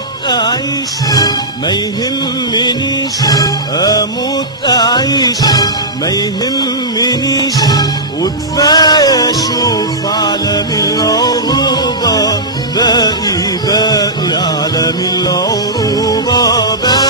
اموت اعيش ما يهمنيش، اموت اعيش ما يهمنيش، وكفايه اشوف عالم العروبه، باقي عالم العروبه باقي.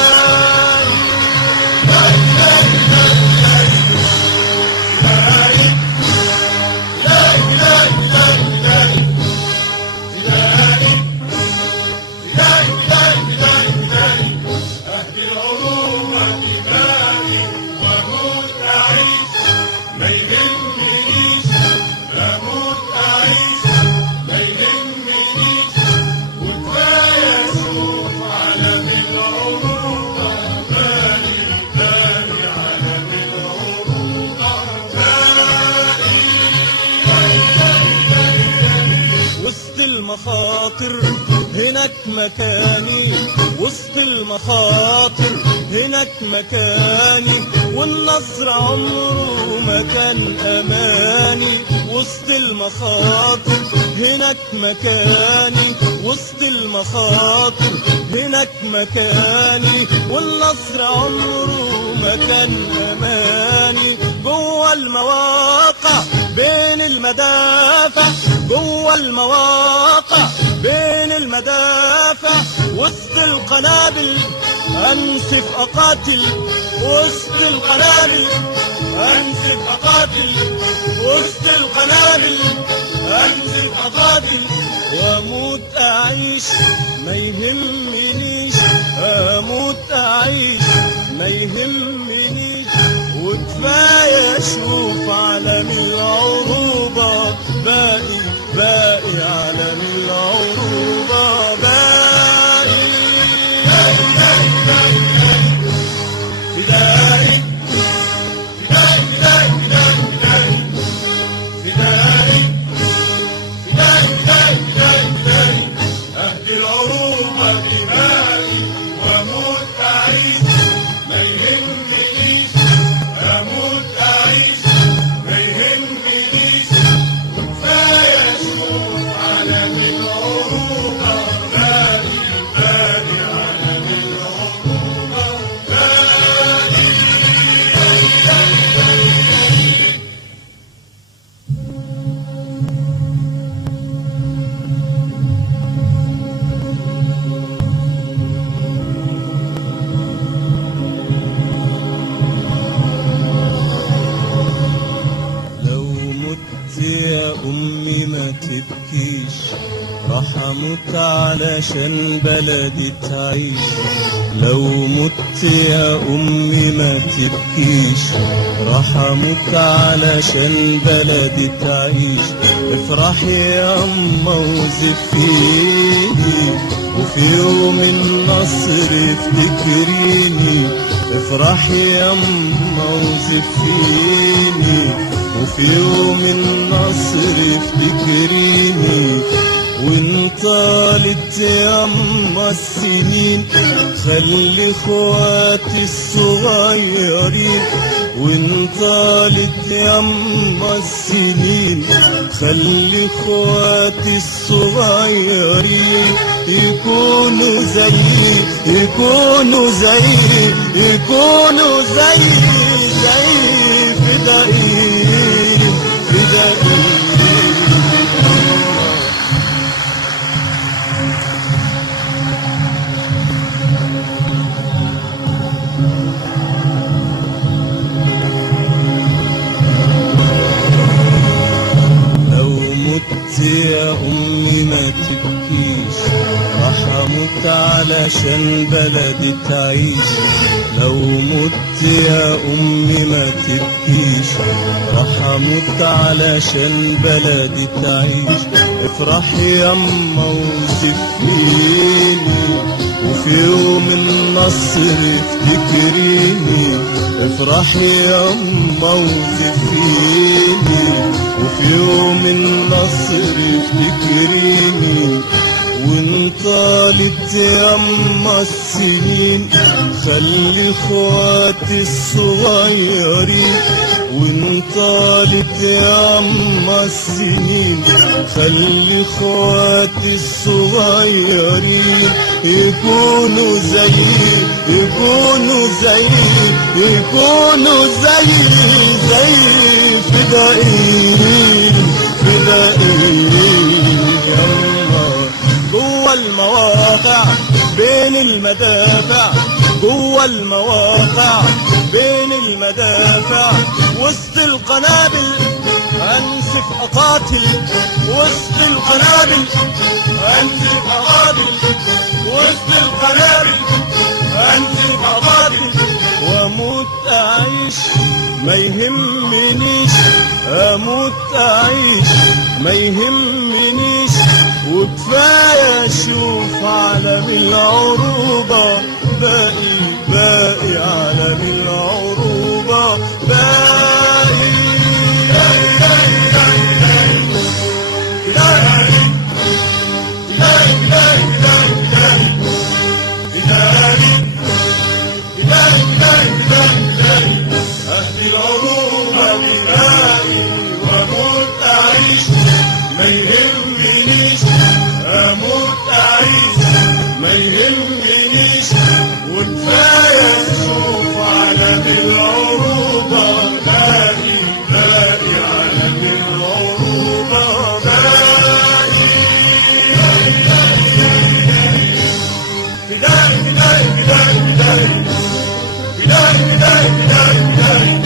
المخاطر هناك مكاني، وسط المخاطر هناك مكاني، والنصر عمره ما كان أماني. وسط المخاطر هناك مكاني، وسط المخاطر هناك مكاني، والنصر عمره ما كان أماني. جوه المواقع بين المدافع، جوه المواقع بين المدافع، وسط القنابل انسف اقاتل، وسط القنابل انسف اقاتل، وسط القنابل انسف اقاتل، واموت اعيش ما يهمنيش، اموت اعيش ما يهمنيش، وكفايه اشوف عالم العروبه، باقي عالم العروبه باقي. فدائي فدائي فدائي فدائي فدائي فدائي فدائي فدائي فدائي، اهدي العروبه دمائي واموت اعيش ما يهمنيش، اموت اعيش ما يهمنيش، وكفايه اشوف عالم العروبه باقي عالم العروبه باقي. لو مت يا أمي ما تبكيش، راح أموت علشان بلدي تعيش. لو مت يا أمي ما تبكيش، راح أموت علشان بلدي تعيش. افرحي يا أما وزفيني، وفي يوم النصر افتكريني. افرحي يا أما وزفيني، وفي يوم النصر افتكريني. وان طالت ياما السنين خلي اخواتي الصغيرين، وان طالت ياما السنين خلي اخواتي الصغيرين يكونوا زيي، يكونوا زيي، يكونوا زيي زيي، فدائيين فدائيين. يا أمي ما تبكيش، راح أموت علشان بلدي تعيش. لو مت يا أمي ما تبكيش، راح أموت علشان بلدي تعيش. افرحي ياما وزفيني، وفي يوم النصر افتكريني. افرحي ياما وزفيني، وفي يوم النصر افتكريني. وان طالت ياما السنين خلي اخواتي الصغيرين، وان طالت ياما السنين خلي اخواتي الصغيرين يكونوا زيي، يكونوا زيي، يكونوا زيي فدائيين فدائيين. يما جوا المواقع بين المدافع، جوا المواقع بين المدافع، وسط القنابل انسف اقاتل، وسط القنابل انسف اقاتل، وسط القنابل انسف اقاتل، واموت اعيش ما يهمنيش، اموت اعيش ما يهمنيش، وكفايه اشوف عالم العروبه باقي، باقي عالم العروبه باقي. أهدي العروبة بمائي وأموت أعيش ما يهمنيش، أموت أعيش ما يهمنيش، وكفاية أشوف عالم العروبة باقي، باقي عالم العروبة باقي. فدائي فدائي فدائي فدائي فدائي فدائي فدائي فدائي.